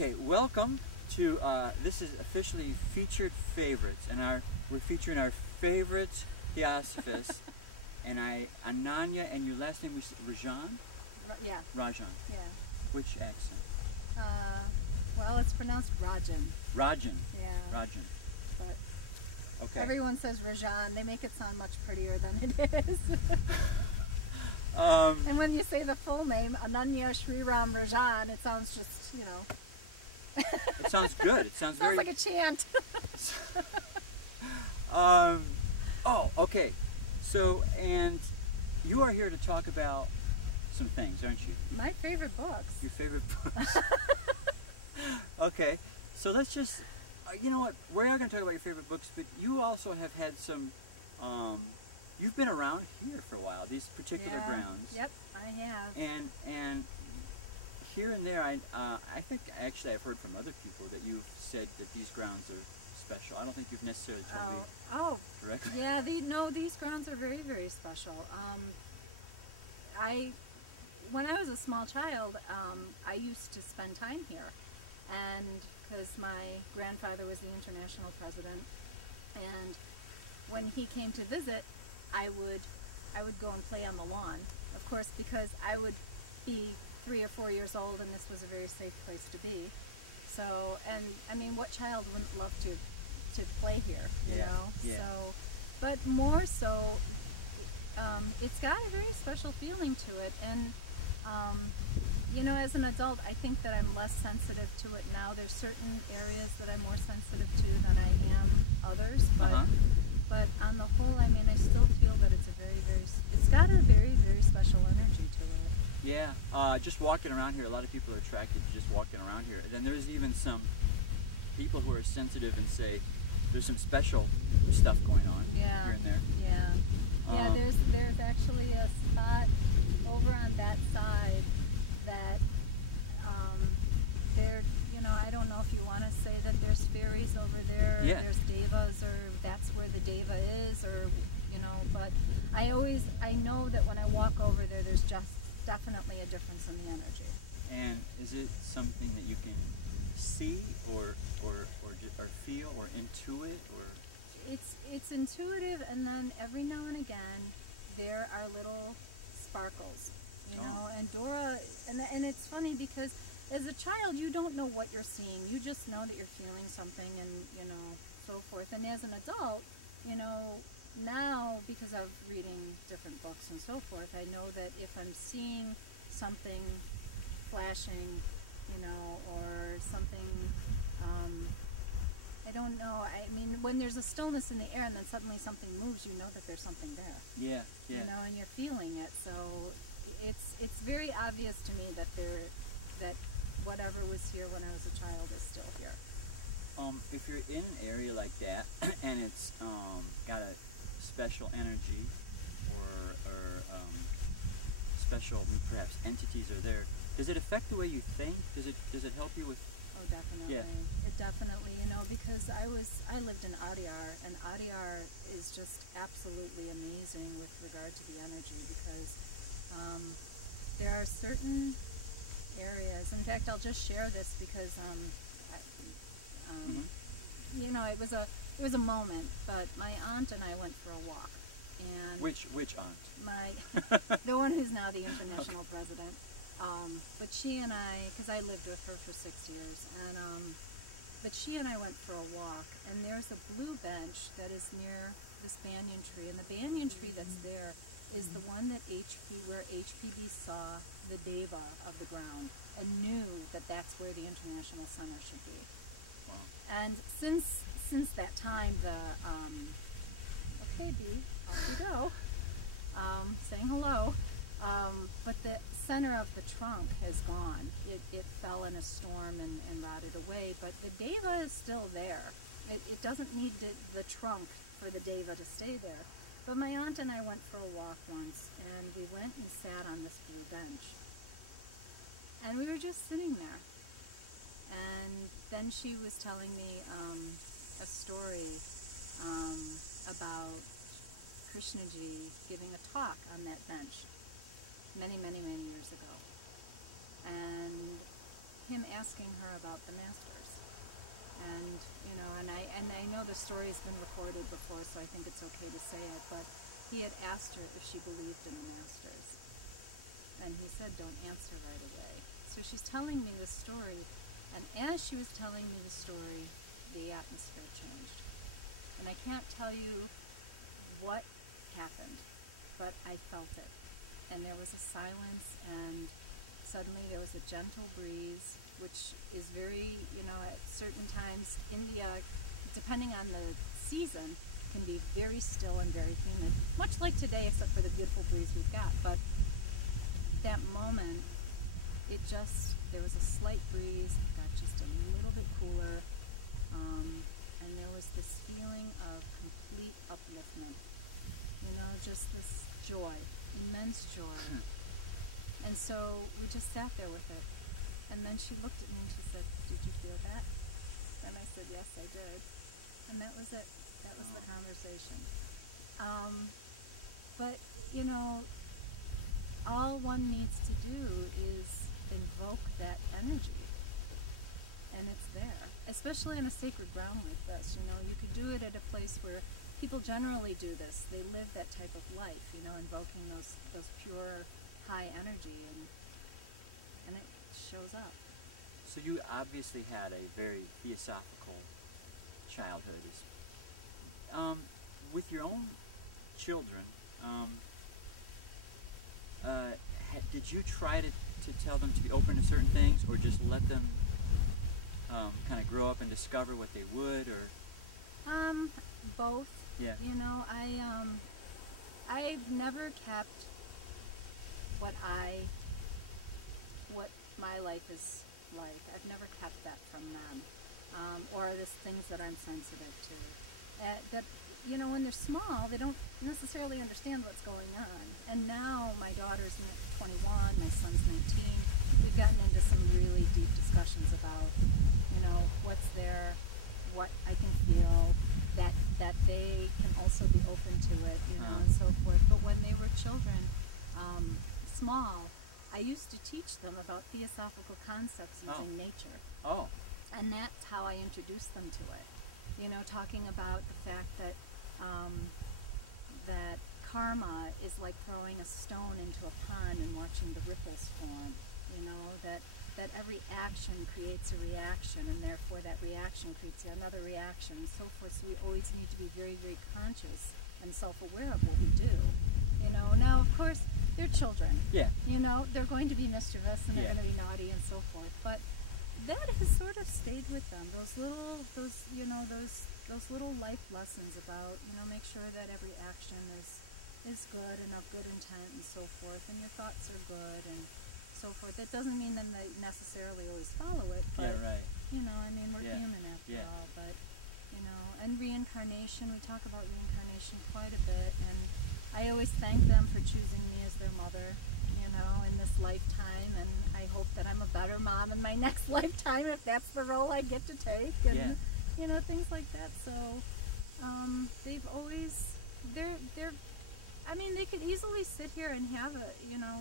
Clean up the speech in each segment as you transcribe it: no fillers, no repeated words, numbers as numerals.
Okay, welcome to, this is officially Featured Favorites, and we're featuring our favorite theosophists, and Ananya, and your last name was Rajan? Yeah. Rajan. Yeah. Which accent? Well, it's pronounced Rajan. Rajan. Yeah. Rajan. But okay. Everyone says Rajan. They make it sound much prettier than it is. And when you say the full name, Ananya Shriram Rajan, it sounds just, you know. It sounds good. It sounds very... like a chant. Oh, okay. So, and you are here to talk about some things, aren't you? My favorite books. Your favorite books. Okay. So let's just, you know what, we are going to talk about your favorite books, but you also have had some, you've been around here for a while, these particular grounds. Yep, I have. And here and there, I think actually I've heard from other people that you've said that these grounds are special. I don't think you've necessarily told me directly. Yeah, these grounds are very, very special. When I was a small child, I used to spend time here, and because my grandfather was the international president, and when he came to visit, I would go and play on the lawn, of course, because I would be 3 or 4 years old, and this was a very safe place to be. So, and I mean, what child wouldn't love to play here, you know? Yeah. So, but more so, it's got a very special feeling to it, and you know, as an adult, I think that I'm less sensitive to it now. There's certain areas that I'm more sensitive to than I am others, but on the whole, I mean, I still feel that it's it's got a very, very special energy to it. Yeah, just walking around here, a lot of people are attracted to just walking around here. And then there's even some people who are sensitive and say there's some special stuff going on here and there. Yeah, there's actually a spot over on that side that there, you know, I don't know if you want to say that there's fairies over there, Yeah. there's devas, or that's where the deva is, or, you know, but I know that when I walk over there, there's just definitely a difference in the energy. And is it something that you can see or feel or intuit, or? It's intuitive, and then every now and again there are little sparkles, you know. And Dora, and it's funny because as a child you don't know what you're seeing, you just know that you're feeling something, and you know, so forth. And as an adult, you know, now because of reading different books and so forth, I know that if I'm seeing something flashing, you know, or something, I don't know, I mean, when there's a stillness in the air and then suddenly something moves, you know that there's something there. Yeah. You know, and you're feeling it, so it's very obvious to me that whatever was here when I was a child is still here. If you're in an area like that and it's got a special energy or special perhaps entities are there, does it affect the way you think? Does it help you with? Oh, definitely. Yeah. It definitely, you know, because I lived in Adyar, and Adyar is just absolutely amazing with regard to the energy, because there are certain areas. In fact, I'll just share this because you know, it was a moment. But my aunt and I went for a walk, and Which aunt? The one who's now the international president. But she and I, because I lived with her for 6 years, and but she and I went for a walk, and there's a blue bench that is near this banyan tree, and the banyan tree that's there is the one that where HPB saw the deva of the ground and knew that that's where the international center should be. Wow. And since that time, okay, Bee, off you go, saying hello. But the center of the trunk has gone. It fell in a storm and rotted away, but the deva is still there. It doesn't need the trunk for the deva to stay there. But my aunt and I went for a walk once, and we went and sat on this blue bench. And we were just sitting there. And then she was telling me a story about Krishnaji giving a talk on that bench many, many, many years ago. And him asking her about the masters. And, and I know the story's been recorded before, so I think it's okay to say it, but he had asked her if she believed in the masters. And he said, don't answer right away. So she's telling me this story, and as she was telling me the story, the atmosphere changed. And I can't tell you what happened, but I felt it. And there was a silence, and suddenly there was a gentle breeze, which is very, at certain times, India, depending on the season, can be very still and very humid, much like today, except for the beautiful breeze we've got. But that moment, there was a slight breeze, it got just a little bit cooler, and there was this feeling of complete upliftment, just this joy, immense joy. And so we just sat there with it. And then she looked at me and she said, did you feel that? And I said, yes, I did. And that was it. That was the conversation. But, all one needs to do is invoke that energy. And it's there. Especially in a sacred ground like this. You could do it at a place where people generally do this. They live that type of life, invoking those pure, high energy, and it shows up. So you obviously had a very theosophical childhood. With your own children, did you try to tell them to be open to certain things, or just let them kind of grow up and discover what they would, or? Both. Yeah. I've never kept what my life is like. I've never kept that from them, or the things that I'm sensitive to. When they're small, they don't necessarily understand what's going on. And now my daughter's 21, my son's 19. We've gotten into some really deep discussions about, what's there, what I can feel, that they can also be open to it, and so forth. But when they were children, small, I used to teach them about theosophical concepts using nature. Oh. And that's how I introduced them to it. Talking about the fact that that karma is like throwing a stone into a pond and watching the ripples form. That every action creates a reaction, and therefore that reaction creates another reaction, and so forth. So we always need to be very, very conscious and self-aware of what we do. Now, of course, they're children. Yeah. They're going to be mischievous and they're going to be naughty and so forth. But that has sort of stayed with them. Those little life lessons about, make sure that every action is good and of good intent and so forth, and your thoughts are good and so forth. That doesn't mean that they necessarily always follow it, but yeah, right. We're human after all. But and reincarnation, we talk about reincarnation quite a bit, and I always thank them for choosing me as their mother, in this lifetime, and I hope that I'm a better mom in my next lifetime if that's the role I get to take, and things like that. So they've always they could easily sit here and have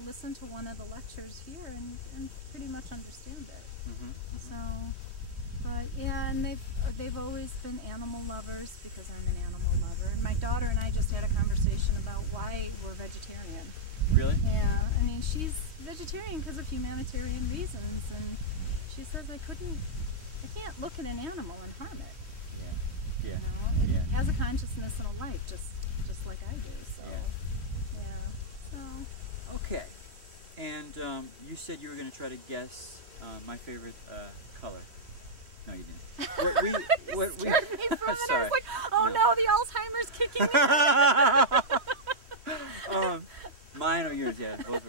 listen to one of the lectures here and pretty much understand it. Mm-hmm. So, but yeah, and they've always been animal lovers because I'm an animal lover. And my daughter and I just had a conversation about why we're vegetarian. Really? Yeah, she's vegetarian because of humanitarian reasons, and she says I can't look at an animal and harm it. Yeah. It has a consciousness and a life, just like I do. So, So. Okay. And you said you were going to try to guess my favorite color. No, you didn't. You scared me from it. I was like, oh no, the Alzheimer's kicking in. Mine or yours? Yeah, both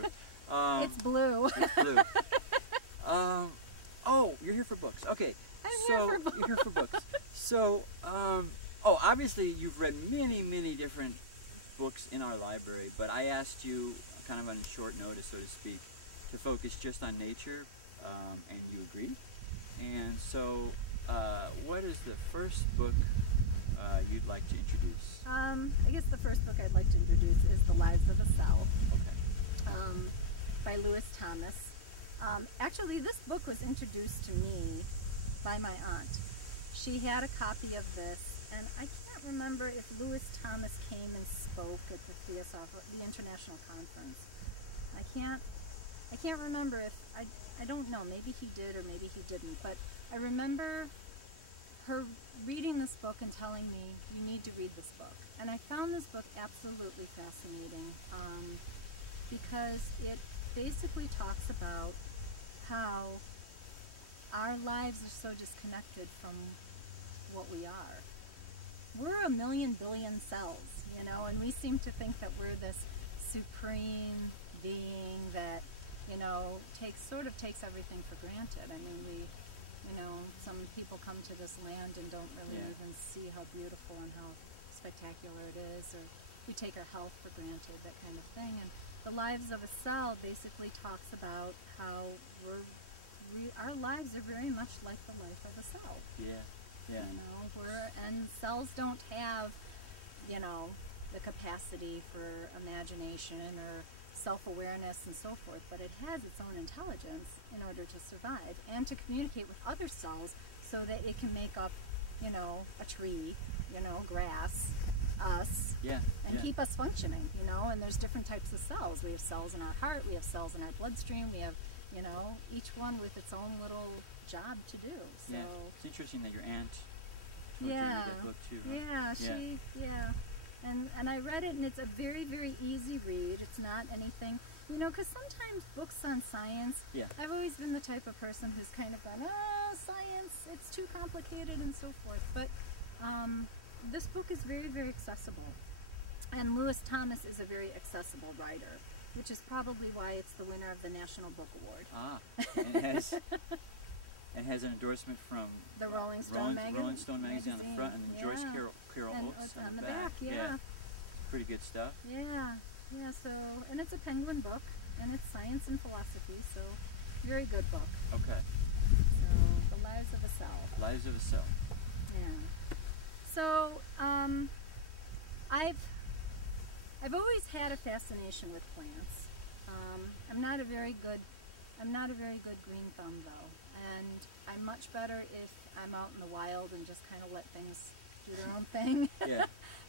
are. It's blue. It's blue. Oh, you're here for books. Okay. You're here for books. So, obviously you've read many, many different books in our library, but I asked you, kind of on short notice, so to speak, to focus just on nature, and you agreed. And so, what is the first book you'd like to introduce? I guess the first book I'd like to introduce is The Lives of a Cell. Okay. By Lewis Thomas. Actually, this book was introduced to me by my aunt. She had a copy of this, and I can't remember if Lewis Thomas came and spoke at the the International Conference. I can't remember if, I don't know, maybe he did or maybe he didn't, but I remember her reading this book and telling me, you need to read this book. And I found this book absolutely fascinating because it basically talks about how our lives are so disconnected from what we are. We're a million billion cells, you know, and we seem to think that we're this supreme being that, you know, sort of takes everything for granted. I mean, you know, some people come to this land and don't really even see how beautiful and how spectacular it is, or we take our health for granted, that kind of thing. And the Lives of a Cell basically talks about how our lives are very much like the life of a cell. Yeah, yeah. You know, and cells don't have, you know, the capacity for imagination or self-awareness and so forth, but it has its own intelligence in order to survive and to communicate with other cells so that it can make up, you know, a tree, you know, grass, us, and keep us functioning, you know. And there's different types of cells. We have cells in our heart, we have cells in our bloodstream, we have, you know, each one with its own little job to do. So it's interesting that your aunt read that book too. Huh? And I read it, and it's a very, very easy read. It's not anything, you know, because sometimes books on science, I've always been the type of person who's kind of gone, oh, science, it's too complicated and so forth. But this book is very, very accessible. And Lewis Thomas is a very accessible writer, which is probably why it's the winner of the National Book Award. And has an endorsement from the Rolling Stone magazine on the front, and then Joyce Carol Oates on the back. Pretty good stuff. So, and it's a Penguin book, and it's science and philosophy, so very good book. Okay. So, The Lives of a Cell. Lives of a Cell. Yeah. So, I've always had a fascination with plants. I'm not a very good green thumb, though, and I'm much better if I'm out in the wild and just kind of let things do their own thing.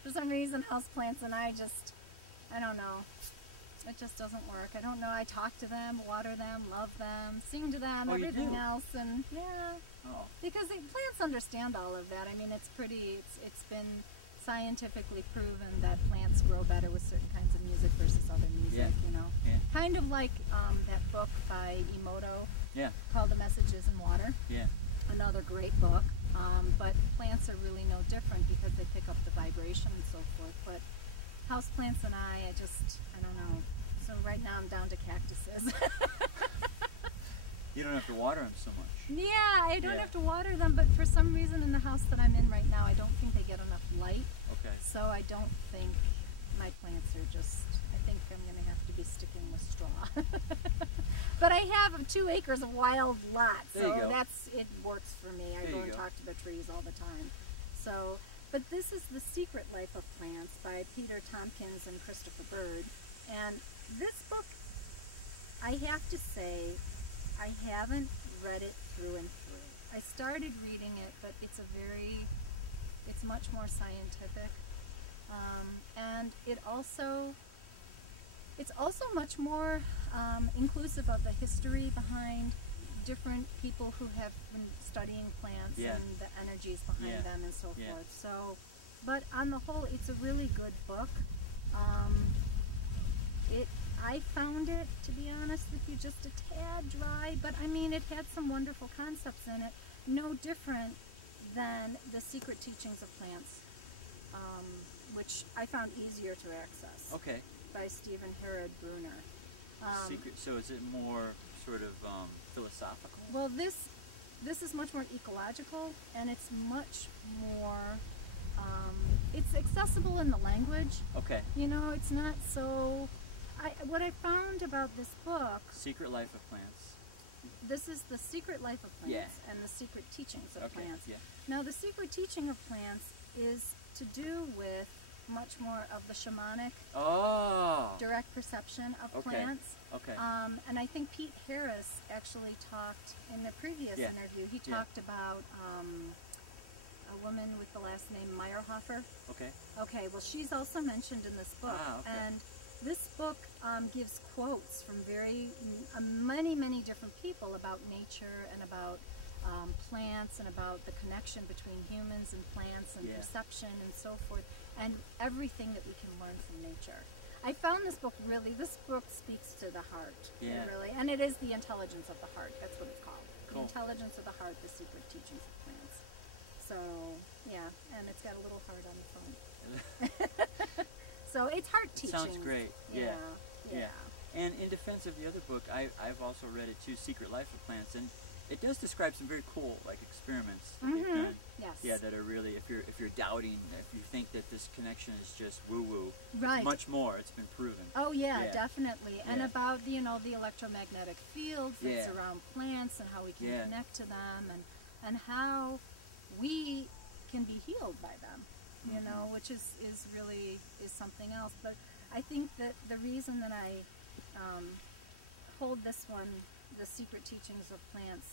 For some reason, houseplants and I don't know. It just doesn't work. I don't know. I talk to them, water them, love them, sing to them, everything else, and because plants understand all of that. I mean, it's been scientifically proven that plants grow better with certain kinds of music versus other music, you know. Kind of like that book by Emoto called The Messages in Water. Another great book. But plants are really no different because they pick up the vibration and so forth. But houseplants and I don't know. So right now I'm down to cactuses. You don't have to water them so much. Yeah, I don't have to water them, but for some reason in the house that I'm in right now, I don't think they get enough light. Okay. So I don't think my plants are I think I'm going to have to be sticking with straw. But I have 2 acres of wild lot, so it works for me. I go and talk to the trees all the time. So, but this is The Secret Life of Plants by Peter Tompkins and Christopher Bird. And this book, I have to say, I haven't read it through and through. I started reading it, but it's much more scientific. And it's also much more inclusive of the history behind different people who have been studying plants and the energies behind them and so forth. So, but on the whole, it's a really good book. I found it, to be honest with you, just a tad dry, but I mean, it had some wonderful concepts in it, no different than The Secret Teachings of Plants, which I found easier to access. Okay. By Stephen Herod Bruner. So is it more sort of philosophical? Well, this is much more ecological, and it's much more, it's accessible in the language. Okay. You know, it's not so, what I found about this book... Secret Life of Plants. This is The Secret Life of Plants and The Secret Teachings of Plants. Yeah. Now, The Secret Teaching of Plants is to do with much more of the shamanic, direct perception of plants. Okay. And I think Pete Harris actually talked in the previous interview. He talked about a woman with the last name Meyerhofer. Okay. Okay. Well, she's also mentioned in this book, and this book gives quotes from many different people about nature and about plants and about the connection between humans and plants and perception and so forth, and everything that we can learn from nature. I found this book speaks to the heart, really, and it is the intelligence of the heart. That's what it's called. Cool. The intelligence of the heart, the secret teachings of plants. So, yeah, and it's got a little heart on the front. So it's heart teaching. Sounds great. Yeah. Yeah. And in defense of the other book, I've also read it too, Secret Life of Plants, and it does describe some very cool experiments that they've done. Yes. Yeah, that are really, if you're doubting, if you think that this connection is just woo-woo, Right. much more. It's been proven. Oh yeah, definitely. And Yeah. about the electromagnetic fields that surround plants and how we can connect to them and how we can be healed by them. You know, which is really something else. But I think that the reason that I hold this one, the secret teachings of plants,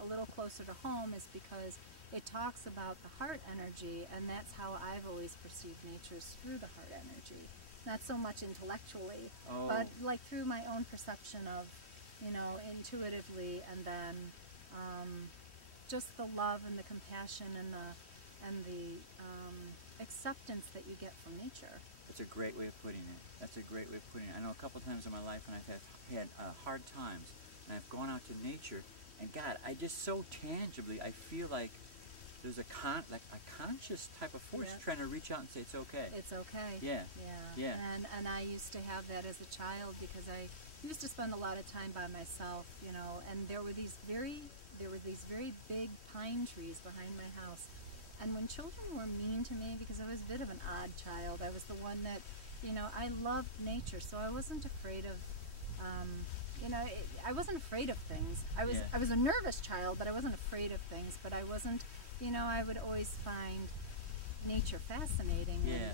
a little closer to home is because it talks about the heart energy, and that's how I've always perceived nature, is through the heart energy. Not so much intellectually, but like through my own perception of, intuitively, and then just the love and the compassion and the acceptance that you get from nature. That's a great way of putting it. I know a couple times in my life when I've had hard times, and I've gone out to nature, and God, I just so tangibly, I feel like there's a conscious type of force trying to reach out and say it's okay. It's okay. Yeah. And I used to have that as a child because I used to spend a lot of time by myself, and there were these very big pine trees behind my house. And when children were mean to me, because I was a bit of an odd child, I was the one that, I loved nature, so I wasn't afraid of, I wasn't afraid of things. I was a nervous child, but I wasn't afraid of things. But I wasn't, I would always find nature fascinating. And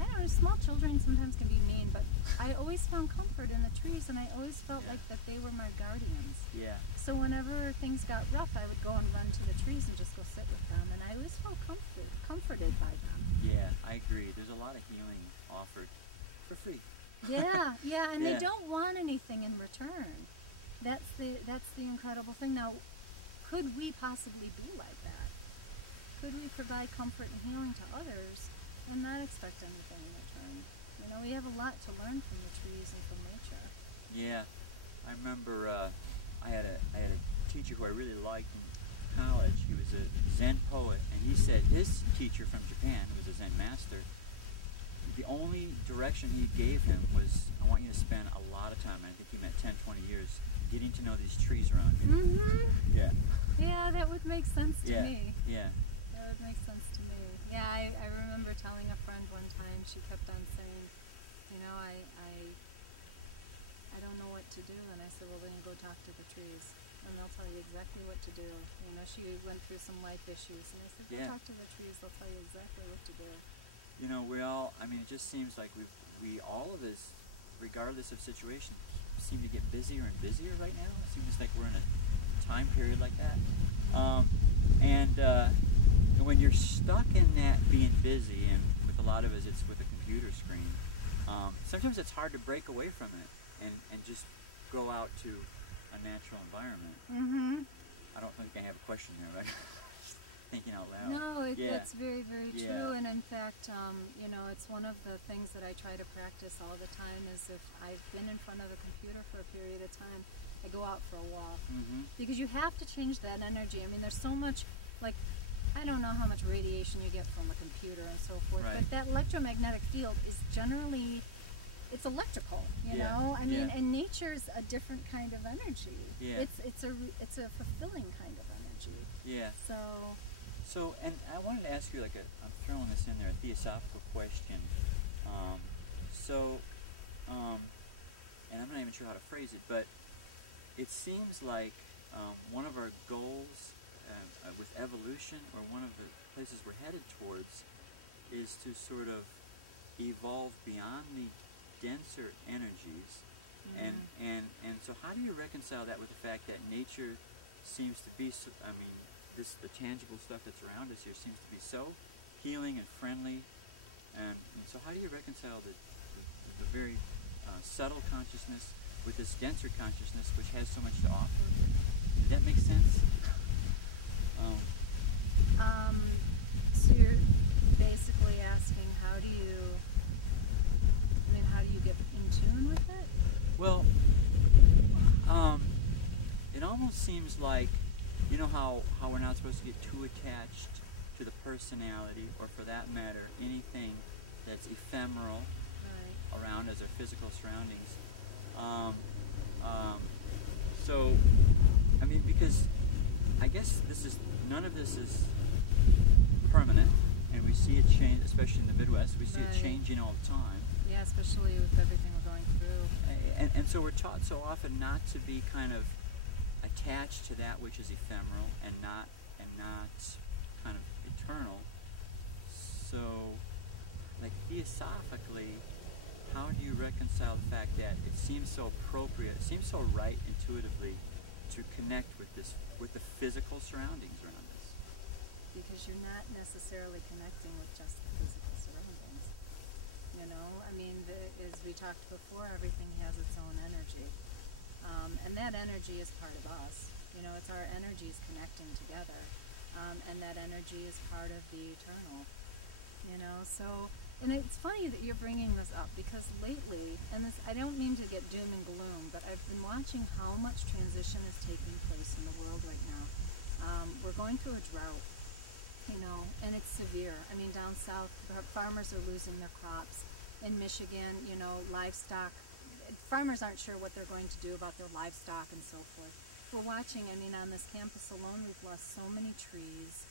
I don't know, small children sometimes can be mean, but I always found comfort in the trees, and I always felt like that they were my guardians. Yeah. So whenever things got rough, I would go and run to the trees and just go sit with them, and I always felt comforted by them. Yeah, I agree. There's a lot of healing offered for free. Yeah, and they don't want anything in return. That's the incredible thing. Now, could we possibly be like that? Could we provide comfort and healing to others and not expect anything in return? We have a lot to learn from the trees and from nature. Yeah, I remember I had a teacher who I really liked in college. He was a Zen poet, and he said his teacher from Japan, who was a Zen master, the only direction he gave him was, I want you to spend a lot of time, and I think he meant 10, 20 years, getting to know these trees around you. Yeah. Yeah, that would make sense to me. Yeah. That would make sense to me. Yeah, I remember telling a friend one time, she kept on saying, I don't know what to do. And I said, well, then go talk to the trees, and they'll tell you exactly what to do. She went through some life issues, and I said, go talk to the trees, they'll tell you exactly what to do. We all, it just seems like we all of us, regardless of situation, seem to get busier and busier right now. It seems like we're in a time period like that. And when you're stuck in that being busy, and with a lot of us it's with a computer screen, sometimes it's hard to break away from it and just go out to a natural environment. I don't think I have a question there, right? Thinking out loud. No, that's very, very true. And in fact, it's one of the things that I try to practice all the time is if I've been in front of a computer for a period of time, I go out for a walk. Because you have to change that energy. There's so much, I don't know how much radiation you get from a computer and so forth, but that electromagnetic field is generally, it's electrical, you know? And nature's a different kind of energy. Yeah. It's a fulfilling kind of energy. Yeah. So, and I wanted to ask you, I'm throwing this in there, a theosophical question. And I'm not even sure how to phrase it, but it seems like one of our goals with evolution, or one of the places we're headed towards, is to sort of evolve beyond the denser energies. And so how do you reconcile that with the fact that nature seems to be, I mean, the tangible stuff that's around us here seems to be so healing and friendly, and so how do you reconcile the very subtle consciousness with this denser consciousness which has so much to offer? Does that make sense? So you're basically asking how do you get in tune with it? Well, it almost seems like, you know how we're not supposed to get too attached to the personality, or for that matter, anything that's ephemeral around us, our physical surroundings. So, I mean, because I guess none of this is permanent, and we see it change, especially in the Midwest. We see it changing all the time. Yeah, especially with everything we're going through. And so we're taught so often not to be kind of attached to that which is ephemeral and not kind of eternal. So, like, theosophically, how do you reconcile the fact that it seems so appropriate, it seems so right intuitively to connect with the physical surroundings around us? Because you're not necessarily connecting with just the physical surroundings. You know, I mean, as we talked before, everything has its own energy. And that energy is part of us. You know, it's our energies connecting together. And that energy is part of the eternal. You know, so, and it's funny that you're bringing this up, because lately, and this, I don't mean to get doom and gloom, but I've been watching how much transition is taking place in the world right now. We're going through a drought, you know, and it's severe. I mean, down south, farmers are losing their crops. In Michigan, you know, livestock, farmers aren't sure what they're going to do about their livestock and so forth. We're watching, I mean, on this campus alone, we've lost so many trees.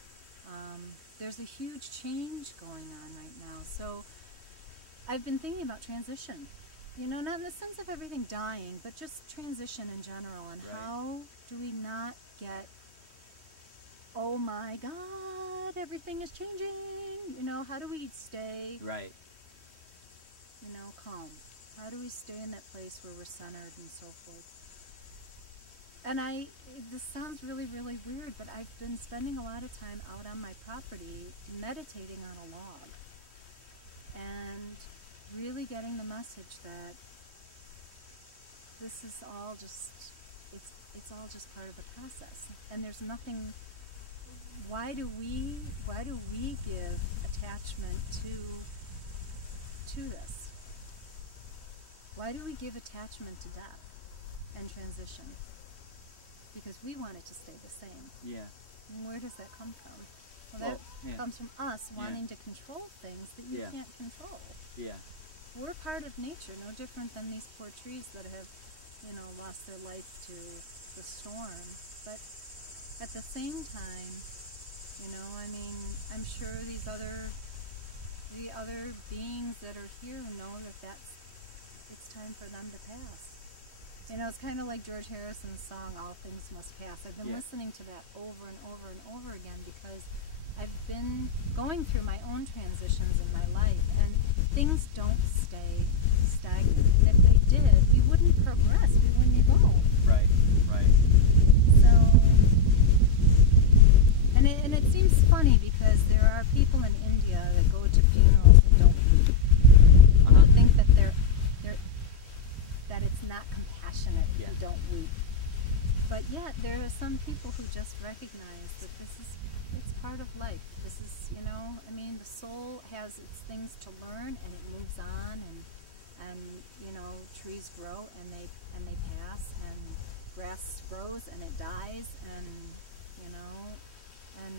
There's a huge change going on right now. So I've been thinking about transition. You know, not in the sense of everything dying, but just transition in general. And how do we not get, oh my God, everything is changing. You know, how do we stay, you know, calm? How do we stay in that place where we're centered and so forth? And this sounds really, really weird, but I've been spending a lot of time out on my property meditating on a log and really getting the message that this is all just, it's all just part of the process. And there's nothing, why do we give attachment to this? Why do we give attachment to death and transition? Because we want it to stay the same. Yeah. And where does that come from? Well, that comes from us wanting to control things that you can't control. Yeah. We're part of nature, no different than these poor trees that have, you know, lost their life to the storm. But at the same time, you know, I mean, I'm sure the other beings that are here know that it's time for them to pass. You know, it's kind of like George Harrison's song, All Things Must Pass. I've been listening to that over and over and over again because I've been going through my own transitions in my life, and things don't stay stagnant. If they did, we wouldn't progress, we wouldn't evolve. Right. So, and it seems funny because there are people in India that go to funerals that don't weep. They think that that it's not compassionate if you don't weep. But yet there are some people who just recognize that it's part of life. This is, you know, I mean, the soul has its things to learn and it moves on, and you know, trees grow and they pass, and grass grows and it dies, and you know, and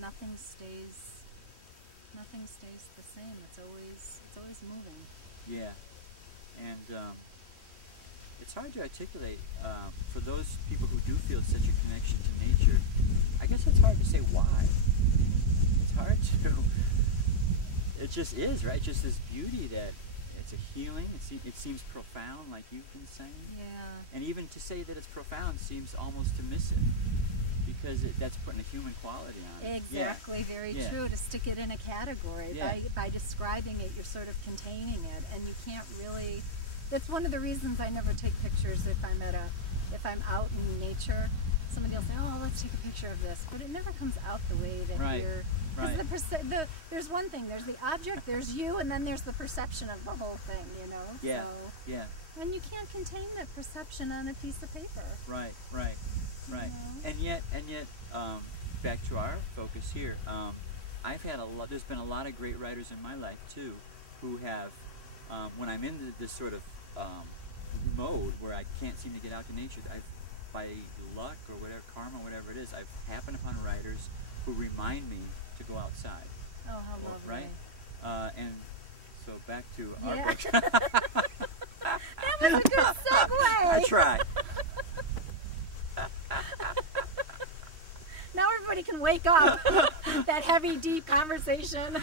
nothing stays the same. It's always moving. Yeah. And it's hard to articulate for those people who do feel such a connection to nature. I guess it's hard to say why. It's hard to. It just is, right? Just this beauty that it's a healing. It seems profound, like you've been saying. Yeah. And even to say that it's profound seems almost to miss it, because because that's putting a human quality on it. Exactly, very Yeah. true. To stick it in a category Yeah. by describing it, you're sort of containing it, and you can't really. That's one of the reasons I never take pictures if I'm out in nature. Somebody will say, "Oh, let's take a picture of this," but it never comes out the way that Right. you're. Right. There's one thing. There's the object. There's you, and then there's the perception of the whole thing. You know. Yeah. So, Yeah. and you can't contain that perception on a piece of paper. Right. Right. Right. Yeah. And yet, back to our focus here. I've had a lot. There's been a lot of great writers in my life too, who have, when I'm in this sort of mode where I can't seem to get out to nature, by luck or whatever, karma, whatever it is, I've happened upon writers who remind me to go outside. Oh, how lovely. Right? And so back to our Yeah. book. That was a good segue. I try. Now everybody can wake up. That heavy, deep conversation.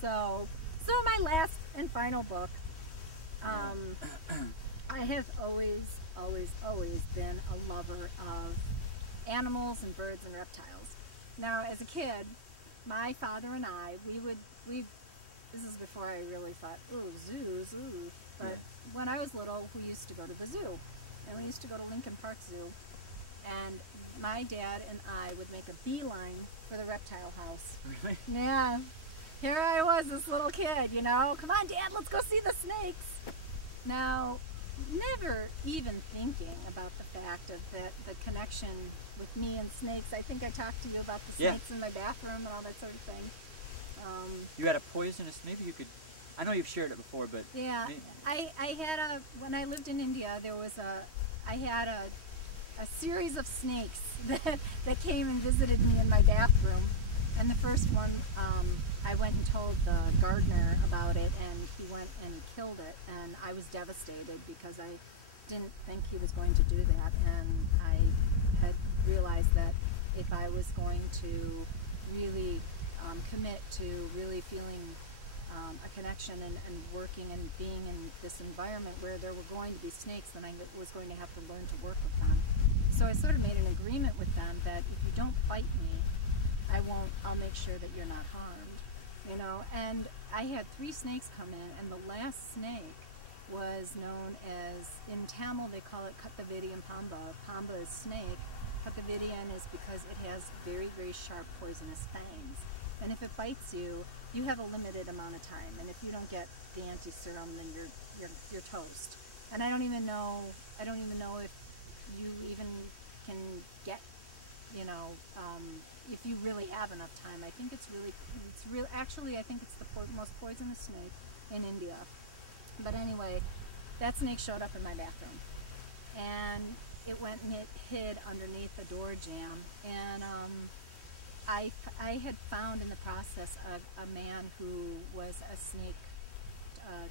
So my last and final book. I have always been a lover of animals and birds and reptiles. Now, as a kid, my father and I, this is before I really thought, ooh, zoos, ooh. But when I was little, we used to go to the zoo. And we used to go to Lincoln Park Zoo. And my dad and I would make a beeline for the reptile house. Really? Yeah. Here I was, this little kid, you know. Come on, Dad, let's go see the snakes. Now, never even thinking about the fact of the connection with me and snakes. I think I talked to you about the snakes in my bathroom and all that sort of thing. You had a poisonous, maybe you could, I know you've shared it before, but... Yeah, I had when I lived in India, I had a series of snakes that came and visited me in my bathroom. And the first one, I went and told the gardener about it, and he went and he killed it. And I was devastated because I didn't think he was going to do that. And I had realized that if I was going to really commit to really feeling a connection and working and being in this environment where there were going to be snakes, then I was going to have to learn to work with them. So I sort of made an agreement with them that if you don't bite me, I'll make sure that you're not harmed, you know. And I had 3 snakes come in, and the last snake was known as, in Tamil they call it Kattavidiyan Pamba. Pamba is snake. Kattavidiyan is because it has very, very sharp poisonous fangs. And if it bites you, you have a limited amount of time. And if you don't get the anti-serum, then you're toast. And I don't even know if you even can get, you know, if you really have enough time. I think actually I think it's the most poisonous snake in India. But anyway, that snake showed up in my bathroom, and it went and it hid underneath the door jamb. And I had found in the process a man who was a snake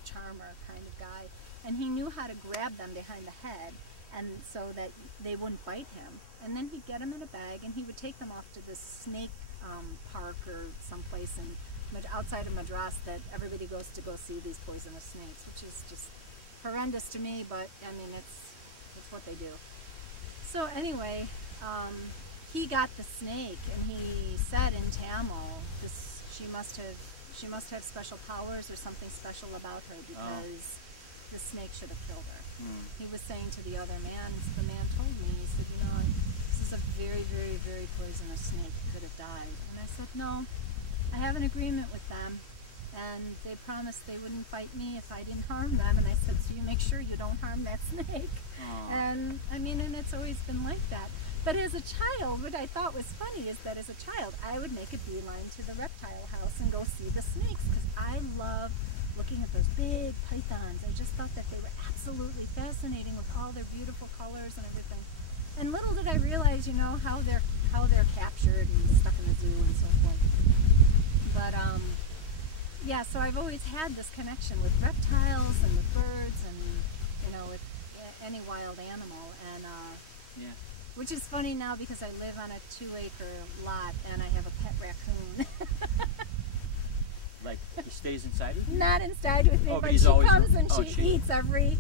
charmer kind of guy, and he knew how to grab them behind the head, and so that they wouldn't bite him. And then he'd get them in a bag, and he would take them off to this snake park or someplace outside of Madras that everybody goes to go see these poisonous snakes, which is just horrendous to me, but I mean it's what they do. So anyway, he got the snake, and he said in Tamil, she must have special powers or something special about her, because the snake should have killed her. He was saying to the other man, the man told me, he said, you know, this is a very, very, very poisonous snake. It could have died. And I said, no, I have an agreement with them, and they promised they wouldn't bite me if I didn't harm them. And I said, so you make sure you don't harm that snake. And I mean, and it's always been like that. But as a child, what I thought was funny is that as a child, I would make a beeline to the reptile house and go see the snakes, because I love looking at those big pythons. I just thought that they were absolutely fascinating with all their beautiful colors and everything. And little did I realize, you know, how they're captured and stuck in the zoo and so forth. But yeah, so I've always had this connection with reptiles and with birds and, you know, with any wild animal. And which is funny now because I live on a 2-acre lot and I have a pet raccoon. Like he stays inside of you? Not inside with me, Oh, but but he's she always comes on- and oh, she she- eats every,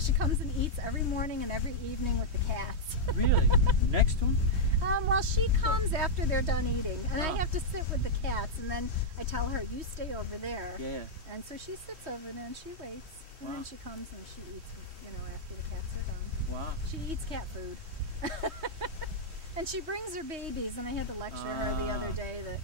she comes and eats every morning and every evening with the cats. Really? Next one? Well, she comes after they're done eating, and I Oh. have to sit with the cats, and then I tell her, you stay over there. Yeah. And so she sits over there and she waits, and Wow. then she comes and she eats, after the cats are done. Wow. She eats cat food. And she brings her babies, and I had to lecture her the other day that,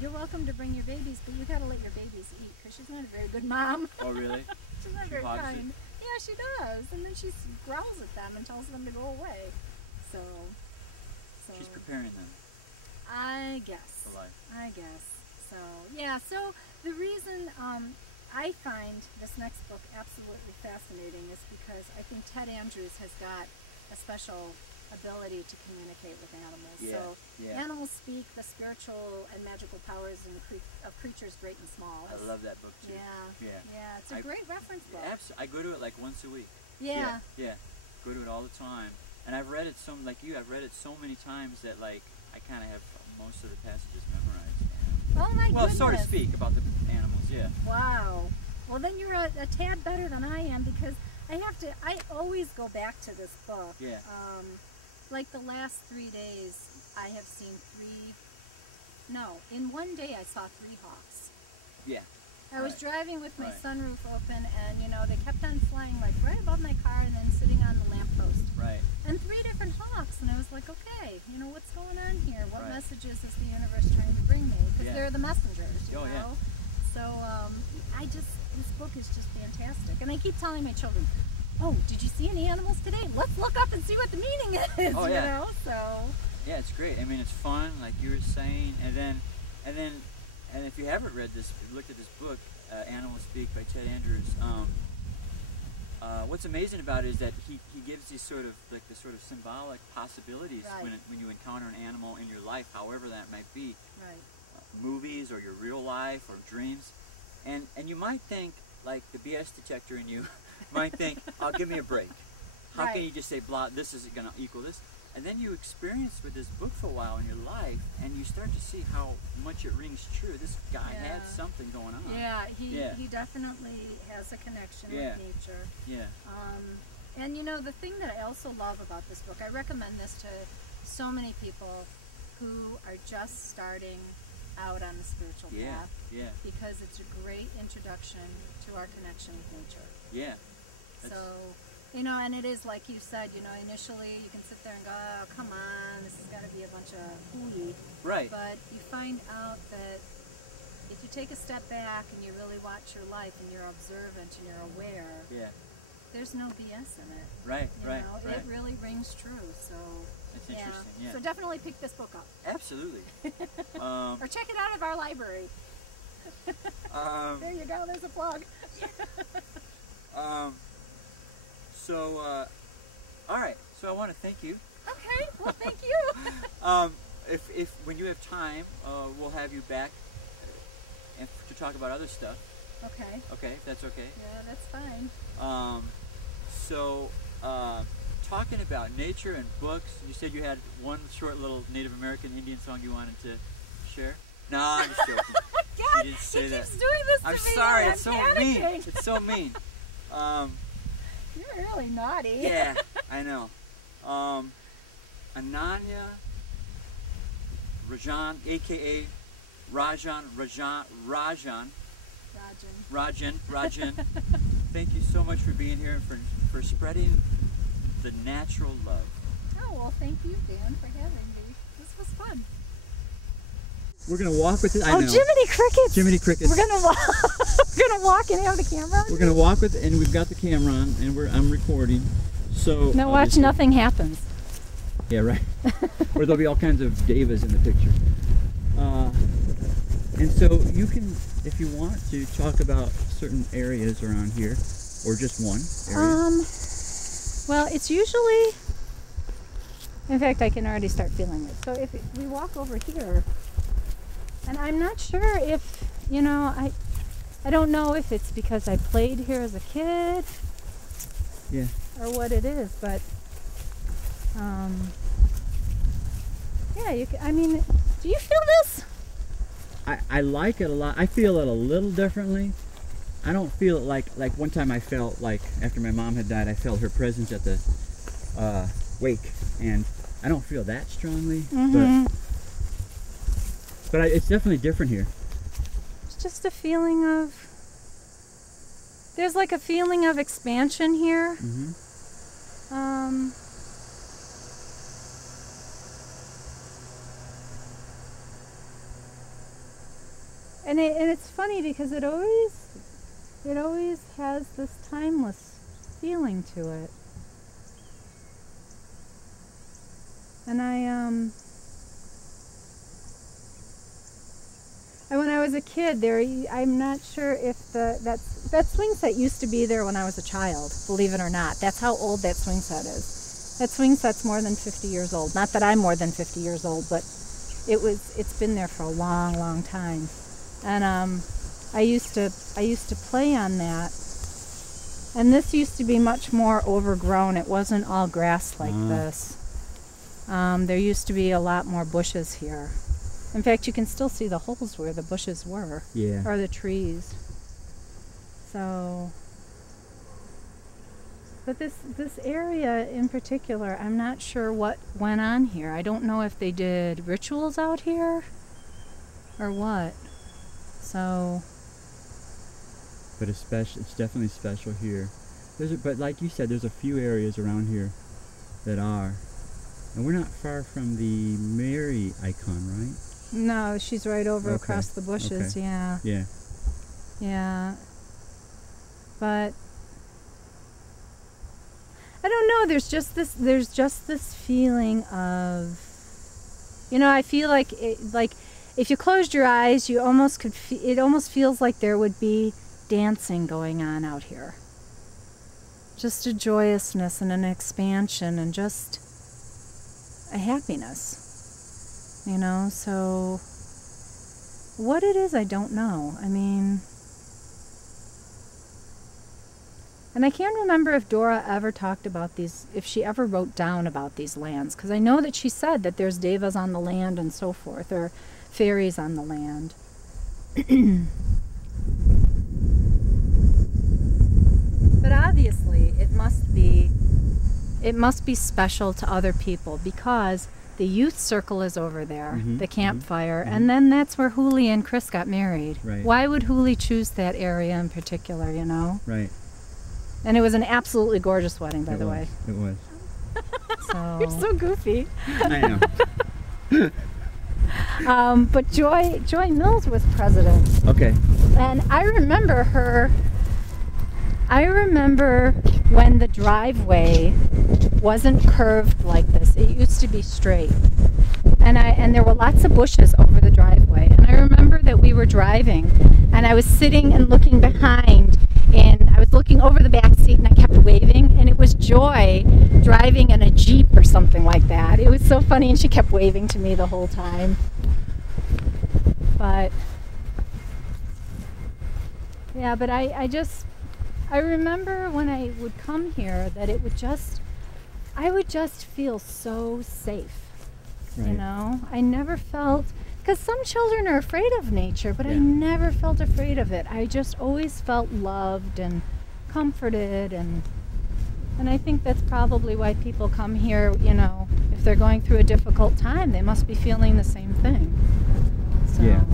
you're welcome to bring your babies, but you got to let your babies eat, because she's not a very good mom. Oh, really? She's not She very hogs it? kind. Yeah, she does. And then she growls at them and tells them to go away. So She's preparing them I guess. for life. I guess. So, yeah, so the reason I find this next book absolutely fascinating is because I think Ted Andrews has got a special ability to communicate with animals. Yeah, So yeah. animals speak the spiritual and magical powers of creatures great and small. I love that book too. Yeah. Yeah. Yeah, it's a great reference book. I go to it like once a week. Yeah. Yeah. Go to it all the time. And I've read it like you, I've read it so many times that like I kind of have most of the passages memorized. Oh my Well, goodness. so to speak, about the animals, yeah. Wow. Well, then you're a tad better than I am, because I always go back to this book. Yeah. Like the last 3 days, I have seen in one day I saw 3 hawks. Yeah. I was Right. driving with my Right. sunroof open, and they kept on flying like right above my car and then sitting on the lamppost. Right. And 3 different hawks, and I was like, okay, what's going on here? What Right. messages is the universe trying to bring me? Because Yeah. they're the messengers, you Oh, know? yeah. So this book is just fantastic. And I keep telling my children, oh, did you see any animals today? Let's look up and see what the meaning is, Oh, yeah. So, Yeah, it's great. I mean, it's fun, like you were saying, and if you haven't looked at this book, Animals Speak by Ted Andrews, what's amazing about it is that he gives these sort of symbolic possibilities Right. when you encounter an animal in your life, however that might be, right. movies or your real life or dreams, and you might think, like the BS detector in you might think, oh, give me a break. How Right. can you just say, blah, this is going to equal this? And then you experience with this book for a while in your life, and you start to see how much it rings true. This guy had Yeah. something going on. Yeah, Yeah. he definitely has a connection Yeah. with nature. Yeah. And the thing that I also love about this book, I recommend this to so many people who are just starting out on the spiritual Yeah. path, Yeah. because it's a great introduction to our connection with nature. Yeah. That's- So, and it is like you said, initially you can sit there and go, oh, come on, this has got to be a bunch of hooey. Right. But you find out that if you take a step back and you really watch your life and you're observant and you're aware, Yeah. there's no BS in it. Right. You Right. know, Right. It really rings true. So It's interesting. Yeah. So definitely pick this book up. Absolutely. Or check it out at our library. There you go, there's a plug. All right. So I want to thank you. Okay, well thank you. If when you have time, we'll have you back to talk about other stuff. Okay. Okay, if that's okay. Yeah, that's fine. Talking about nature and books, you said you had one short little Native American Indian song you wanted to share. No, I'm just joking. God, didn't say he that. keeps doing this to I'm me. sorry. and It's so I'm mean. panicking. It's so mean. You're really naughty. Yeah, I know. Ananya Rajan, aka Rajan. Thank you so much for being here and for spreading the natural love. Oh, well, thank you, Dan, for having me. This was fun. We're gonna walk with it. I Oh, know. Jiminy Crickets! Jiminy Crickets. We're gonna walk. We're gonna walk and have the camera on. We're gonna walk with, and we've got the camera on, and I'm recording. So Now watch, nothing happens. Yeah, right. Or there'll be all kinds of devas in the picture. And so you can, if you want to, talk about certain areas around here, or just one area. Well, it's usually. In fact, I can already start feeling it. So if we walk over here, and I'm not sure if, I don't know if it's because I played here as a kid. Yeah. Or what it is, but yeah, do you feel this? I like it a lot. I feel it a little differently. I don't feel it like one time I felt like after my mom had died, I felt her presence at the wake, and I don't feel that strongly, but it's definitely different here. It's just a feeling of, there's like a feeling of expansion here. And it's funny because it always has this timeless feeling to it. And when I was a kid, I'm not sure if that swing set used to be there when I was a child, believe it or not. That's how old that swing set is. That swing set's more than 50 years old. Not that I'm more than 50 years old, but it's been there for a long, long time. And I used to play on that. And this used to be much more overgrown. It wasn't all grass like this. There used to be a lot more bushes here. In fact, you can still see the holes where the bushes were, or the trees. So, but this area in particular, I'm not sure what went on here. I don't know if they did rituals out here or what. So, but it's definitely special here. But like you said, there's a few areas around here that are. And we're not far from the Mary icon, right? No, she's right over across the bushes, yeah. Yeah. But I don't know, there's just this feeling of, I feel like if you closed your eyes, you almost could it almost feels like there would be dancing going on out here. Just a joyousness and an expansion and just a happiness, so what it is, I don't know. I mean, and I can't remember if Dora ever talked about these, if she ever wrote down about these lands, because I know that she said that there's devas on the land and so forth, or fairies on the land. But obviously it must be special to other people, because the youth circle is over there, the campfire, and then that's where Hooli and Chris got married. Right. Why would Hooli choose that area in particular, Right. And it was an absolutely gorgeous wedding, by the way. It was. So. You're so goofy. I am. But Joy Mills was president. Okay. And I remember when the driveway wasn't curved like this. It used to be straight. And there were lots of bushes over the driveway. And I remember that we were driving, and I was sitting and looking behind, and I was looking over the back seat, and I kept waving, and it was Joy driving in a Jeep or something like that. It was so funny, and she kept waving to me the whole time. But yeah, but I remember when I would come here that I would just feel so safe. Right. I never felt, because some children are afraid of nature, but I never felt afraid of it. I just always felt loved and comforted, and I think that's probably why people come here, if they're going through a difficult time, they must be feeling the same thing. So. Yeah.